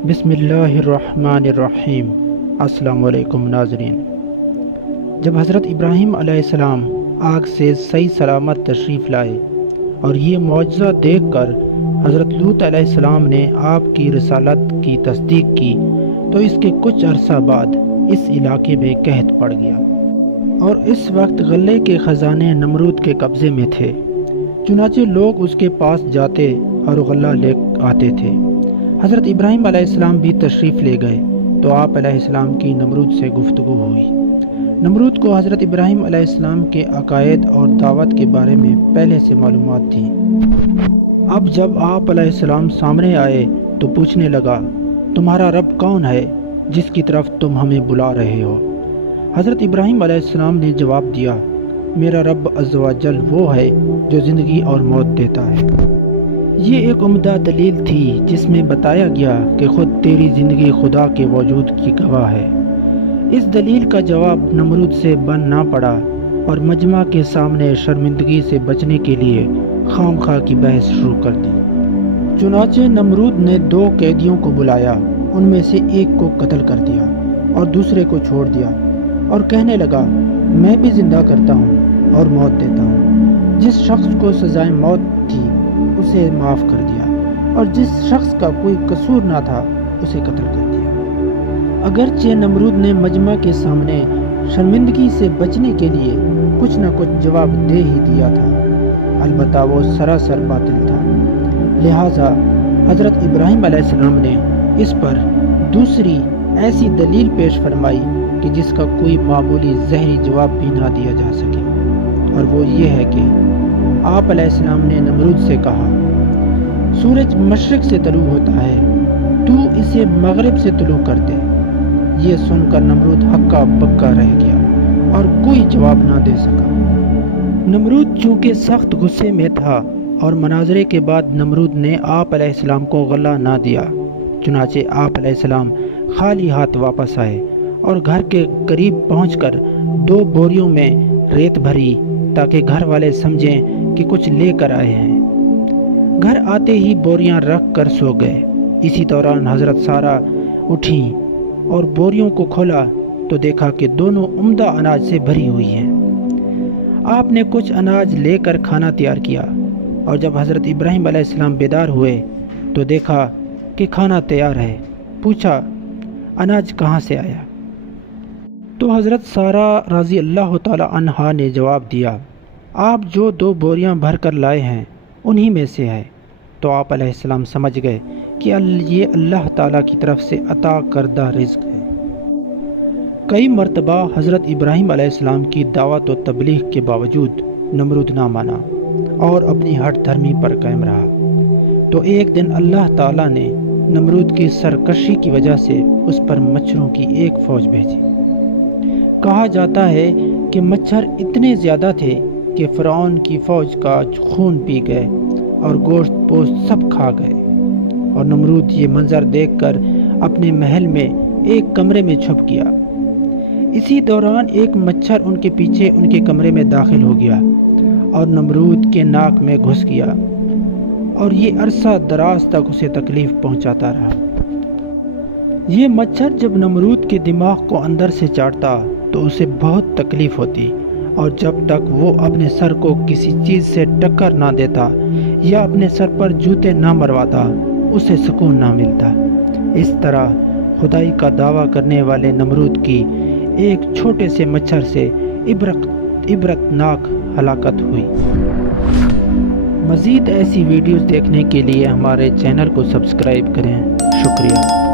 بسم اللہ الرحمن الرحیم۔ السلام علیکم ناظرین۔ جب حضرت ابراہیم علیہ السلام آگ سے صحیح سلامت تشریف لائے اور یہ معجزہ دیکھ کر حضرت لوط علیہ السلام نے آپ کی رسالت کی تصدیق کی تو اس کے کچھ عرصہ بعد اس علاقے میں قحط پڑ گیا اور اس وقت غلے کے خزانے نمرود کے قبضے میں تھے۔ چنانچہ لوگ اس کے پاس جاتے اور غلہ لے آتے تھے۔ حضرت ابراہیم علیہ السلام بھی تشریف لے گئے تو آپ علیہ السلام کی نمرود سے گفتگو ہوئی۔ نمرود کو حضرت ابراہیم علیہ السلام کے عقائد اور دعوت کے بارے میں پہلے سے معلومات تھی۔ اب جب آپ علیہ السلام سامنے آئے تو پوچھنے لگا، تمہارا رب کون ہے جس کی طرف تم ہمیں بلا رہے ہو؟ حضرت ابراہیم علیہ السلام نے جواب دیا، میرا رب عز و جل وہ ہے جو زندگی اور موت دیتا ہے۔ یہ ایک عمدہ دلیل تھی جس میں بتایا گیا کہ خود تیری زندگی خدا کے وجود کی گواہ ہے۔ اس دلیل کا جواب نمرود سے بن نہ پڑا اور مجمع کے سامنے شرمندگی سے بچنے کے لیے خام خواہ کی بحث شروع کر دی۔ چنانچہ نمرود نے 2 قیدیوں کو بلایا، ان میں سے ایک کو قتل کر دیا اور دوسرے کو چھوڑ دیا اور کہنے لگا، میں بھی زندہ کرتا ہوں اور موت دیتا ہوں۔ جس شخص کو سزائے موت تھی اسے معاف کر دیا اور جس شخص کا کوئی قصور نہ تھا اسے قتل کر دیا۔ اگرچہ نمرود نے مجمع کے سامنے شرمندگی سے بچنے کے لیے کچھ نہ کچھ جواب دے ہی دیا تھا، البتہ وہ سراسر باطل تھا۔ لہٰذا حضرت ابراہیم علیہ السلام نے اس پر دوسری ایسی دلیل پیش فرمائی کہ جس کا کوئی معمولی ظاہری جواب بھی نہ دیا جا سکے، اور وہ یہ ہے کہ آپ علیہ السلام نے نمرود سے کہا، سورج مشرق سے طلوع ہوتا ہے، تو اسے مغرب سے طلوع کر دے۔ یہ سن کر نمرود ہکا بکا رہ گیا اور کوئی جواب نہ دے سکا۔ نمرود چونکہ سخت غصے میں تھا اور مناظرے کے بعد نمرود نے آپ علیہ السلام کو غلہ نہ دیا، چنانچہ آپ علیہ السلام خالی ہاتھ واپس آئے اور گھر کے قریب پہنچ کر 2 بوریوں میں ریت بھری تاکہ گھر والے سمجھیں کہ کچھ لے کر آئے ہیں۔ گھر آتے ہی بوریاں رکھ کر سو گئے۔ اسی دوران حضرت سارہ اٹھیں اور بوریوں کو کھولا تو دیکھا کہ دونوں عمدہ اناج سے بھری ہوئی ہیں۔ آپ نے کچھ اناج لے کر کھانا تیار کیا اور جب حضرت ابراہیم علیہ السلام بیدار ہوئے تو دیکھا کہ کھانا تیار ہے۔ پوچھا، اناج کہاں سے آیا؟ تو حضرت سارہ رضی اللہ تعالی عنہا نے جواب دیا، آپ جو 2 بوریاں بھر کر لائے ہیں انہی میں سے ہے۔ تو آپ علیہ السلام سمجھ گئے کہ یہ اللہ تعالیٰ کی طرف سے عطا کردہ رزق ہے۔ کئی مرتبہ حضرت ابراہیم علیہ السلام کی دعوت و تبلیغ کے باوجود نمرود نہ مانا اور اپنی ہٹ دھرمی پر قائم رہا۔ تو ایک دن اللہ تعالیٰ نے نمرود کی سرکشی کی وجہ سے اس پر مچھروں کی ایک فوج بھیجی۔ کہا جاتا ہے کہ مچھر اتنے زیادہ تھے کہ فرعون کی فوج کا خون پی گئے اور گوشت پوست سب کھا گئے، اور نمرود یہ منظر دیکھ کر اپنے محل میں ایک کمرے میں چھپ گیا۔ اسی دوران ایک مچھر ان کے پیچھے ان کے کمرے میں داخل ہو گیا اور نمرود کے ناک میں گھس گیا، اور یہ عرصہ دراز تک اسے تکلیف پہنچاتا رہا۔ یہ مچھر جب نمرود کے دماغ کو اندر سے چاٹتا تو اسے بہت تکلیف ہوتی، اور جب تک وہ اپنے سر کو کسی چیز سے ٹکر نہ دیتا یا اپنے سر پر جوتے نہ مرواتا اسے سکون نہ ملتا۔ اس طرح خدائی کا دعویٰ کرنے والے نمرود کی ایک چھوٹے سے مچھر سے عبرتناک ہلاکت ہوئی۔ مزید ایسی ویڈیوز دیکھنے کے لیے ہمارے چینل کو سبسکرائب کریں۔ شکریہ۔